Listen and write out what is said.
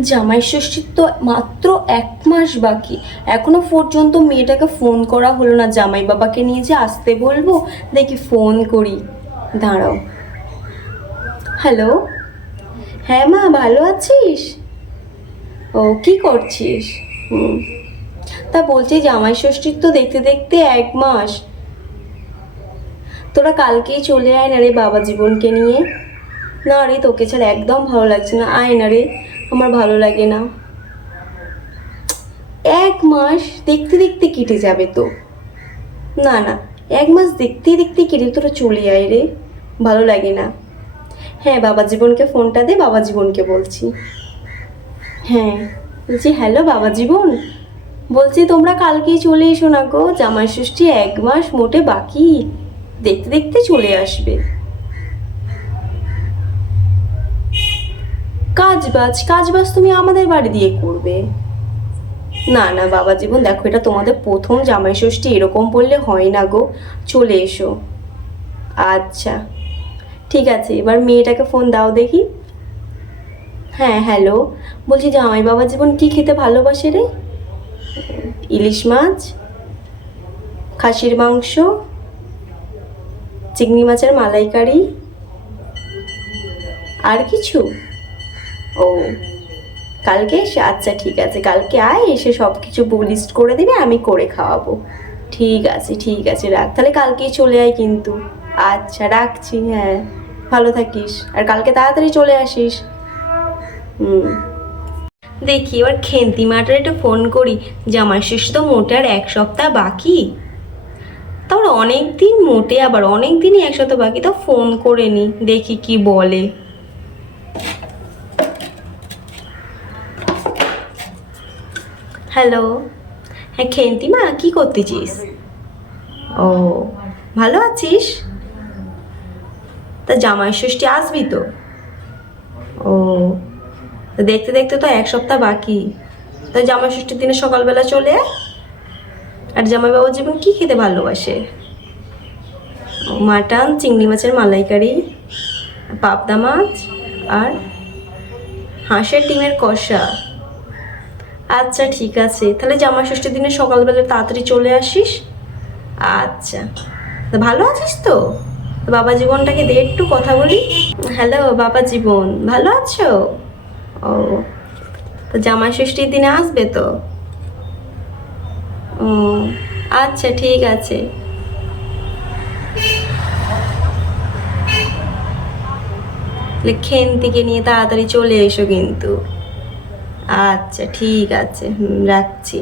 জামাই ষষ্ঠীর তো মাত্র এক মাস বাকি। এখনও পর্যন্ত মেয়েটাকে ফোন করা হলো না। জামাই বাবাকে নিয়ে যে আসতে বলব, দেখি ফোন করি। দাঁড়াও। হ্যালো? হ্যাঁ মা, ভালো আছিস? ও, কি করছিস? হুম। তা বলছি জামাই ষষ্ঠীর তো দেখতে দেখতে এক মাস। তোরা কালকেই চলে আয় না রে বাবা জীবনকে নিয়ে। না রে, তোকে ছাড়া একদম ভালো লাগছে না। আয় না রে। আমার ভালো লাগে না। এক মাস দেখতে দেখতে কেটে যাবে তো। না না, এক মাস দেখতে দেখতে কেটে তোরা চলে আয় রে। ভালো লাগে না। হ্যাঁ বাবা জীবনকে ফোনটা দে, বাবা জীবনকে বলছি। হ্যাঁ বলছি, হ্যালো, বাবা জীবন। বলছি, তোমরা কালকেই চলে এসো না গো। জামাই ষষ্ঠী এক মাস মোটে বাকি। দেখতে দেখতে চলে আসবে। কাজ বাজ কাজ বাজ তুমি আমাদের বাড়ি দিয়ে করবে। না না, বাবা জীবন, দেখো, এটা তোমাদের প্রথম জামাই ষষ্ঠী, এরকম বললে হয় না গো। চলে এসো। আচ্ছা ঠিক আছে, এবার মেয়েটাকে ফোন দাও দেখি। হ্যাঁ হ্যালো বলছি জামাই বাবা জীবন কি খেতে ভালোবাসে রে? ইলিশ মাছ, খাসির মাংস, চিংড়ি মাছের মালাইকারি, আর কিছু? ও। কালকে এসে আচ্ছা ঠিক আছে, কালকে আয়, এসে সব কিছু লিস্ট করে দিবি, আমি করে খাওয়াবো। ঠিক আছে ঠিক আছে, রাখ। তাহলে কালকেই চলে আয় কিন্তু। আচ্ছা রাখছি হ্যাঁ। ভালো থাকিস। আর কালকে তাড়াতাড়ি চলে আসিস। হুম। দেখি, এবার খেন্তি মাটার একটু ফোন করি। জামাই শেষ তো মোটে আর এক সপ্তাহ বাকি। তারপর অনেক দিন মোটে আবার অনেক দিনই এক সপ্তাহ বাকি তো ফোন করে নি। দেখি কি বলে। হ্যালো হ্যাঁ খেন্তিমা কি করতেছিস? ও, ভালো আছিস? তা জামাই ষষ্ঠী আসবি তো? ও দেখতে দেখতে তো এক সপ্তাহ বাকি। তা জামাই ষষ্ঠীর দিনে সকালবেলা চলে। আর জামাই বাবা জীবন কি খেতে ভালোবাসে? মাটন, চিংড়ি মাছের মালাইকারি, পাবদা মাছ আর হাঁসের ডিমের কষা। আচ্ছা ঠিক আছে। তাহলে জামাই ষষ্ঠীর দিনে সকালবেলা তাড়াতাড়ি চলে আসিস? আচ্ছা। তা ভালো আছিস তো? বাবা জীবনটাকে দে একটু কথা বলি। হ্যালো, বাবা জীবন, ভালো আছো? ও, তো জামাই ষষ্ঠীর দিনে আসবে তো? ও আচ্ছা ঠিক আছে। খেন থেকে নিয়ে তাড়াতাড়ি চলে এসো কিন্তু। আচ্ছা ঠিক আছে রাখছি।